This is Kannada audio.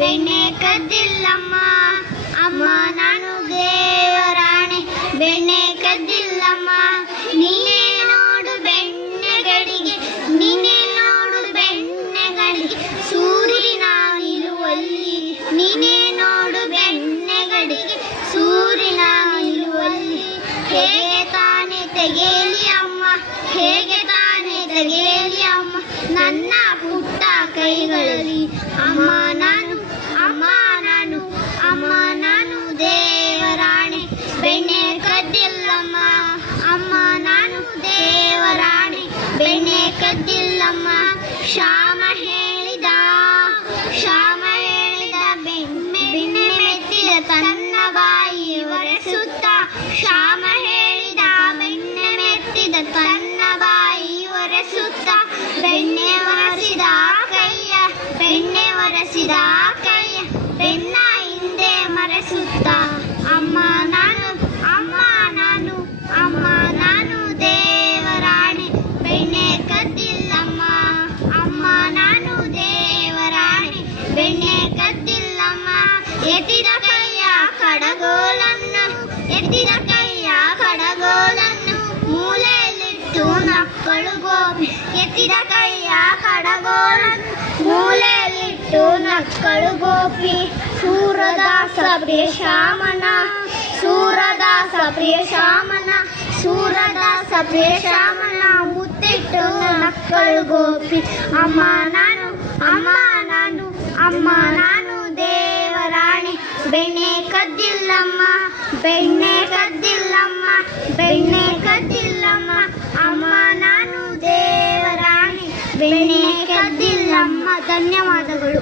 ಬೆಣ್ಣೆ ಕದ್ದಿಲ್ಲಮ್ಮ ಅಮ್ಮ ನಾನು ದೇವರಾಣೆ ಬೆಣ್ಣೆ ಕದ್ದಿಲ್ಲಮ್ಮ ನೀನೇ ನೋಡು ಬೆಣ್ಣೆಗಳಿಗೆ ನೀನೇ ನೋಡು ಬೆಣ್ಣೆಗಳಿಗೆ ಸೂರ್ಯನ ನಿಲುವಲ್ಲಿ ನೀನೇ ನೋಡು ಬೆಣ್ಣೆಗಳಿಗೆ ಸೂರ್ಯನ ನಿಲುವಲ್ಲಿ ಹೇಗೆ ತಾನೇ ತೆಗೆಯಲಿ ಅಮ್ಮ ಹೇಗೆ ತಾನೇ ತೆಗೆಯಲಿ ಅಮ್ಮ ನನ್ನ ಪುಟ್ಟ ಕೈಗಳಲ್ಲಿ ಅಮ್ಮ ನಾನು ಅಮ್ಮ ನಾನು ಅಮ್ಮ ನಾನು ದೇವರಾಣೆ ಬೆಣ್ಣೆ ಕದ್ದಿಲ್ಲಮ್ಮ ಅಮ್ಮ ನಾನು ದೇವರಾಣೆ ಬೆಣ್ಣೆ ಕದ್ದಿಲ್ಲಮ್ಮ ಶ್ಯಾಮ ಹೇಳಿದ ಬೆಣ್ಣೆ ಮೆತ್ತಿದ ತನ್ನ ಬಾಯಿ ಒರೆಸುತ್ತ ಶ್ಯಾಮ ಹೇಳಿದ ಬೆಣ್ಣೆ ಮೆತ್ತಿದ ತನ್ನ ಬಾಯಿ ಒರೆಸುತ್ತ ಬೆಣ್ಣೆ ಒರೆಸಿದ ಕೈಯ ಬೆನ್ನ ಹಿಂದೆ ಮರೆಸುತ್ತ ಅಮ್ಮ ನಾನು ಅಮ್ಮ ನಾನು ಅಮ್ಮ ನಾನು ದೇವರಾಣೆ ಬೆಣ್ಣೆ ಕದ್ದಿಲ್ಲಮ್ಮ ಅಮ್ಮ ನಾನು ದೇವರಾಣೆ ಬೆಣ್ಣೆ ಕದ್ದಿಲ್ಲಮ್ಮ ಎತ್ತಿದ ಕೈಯ ಕಡಗೋಲನ್ನು ಮೂಲೆಯಲ್ಲಿಟ್ಟು ನಕ್ಕಳು ಗೋಪಿ ಎತ್ತಿದ ಕೈಯ ಕಡಗೋಲನ್ನು ಮೂಲೆಯಲ್ಲಿಟ್ಟು ನಕ್ಕಳು ಗೋಪಿ ಸೂರದಾಸ ಪ್ರಿಯ ಶ್ಯಾಮನ ಮುತ್ತಿಟ್ಟು ನಕ್ಕಳು ಗೋಪಿ ಅಮ್ಮ ನಾನು ಅಮ್ಮ ನಾನು ಅಮ್ಮ ನಾನು ದೇವರಾಣೆ ಬೆಣ್ಣೆ ಕದ್ದಿಲ್ಲಮ್ಮ ಬೆಣ್ಣೆ ಕದ್ದಿಲ್ಲಮ್ಮ ಬೆಣ್ಣೆ ಕದ್ದಿಲ್ಲಮ್ಮ ಅಮ್ಮ ನಾನು ದೇವರಾಣೆ ಬೆಣ್ಣೆ ಕದ್ದಿಲ್ಲಮ್ಮ ಧನ್ಯವಾದಗಳು.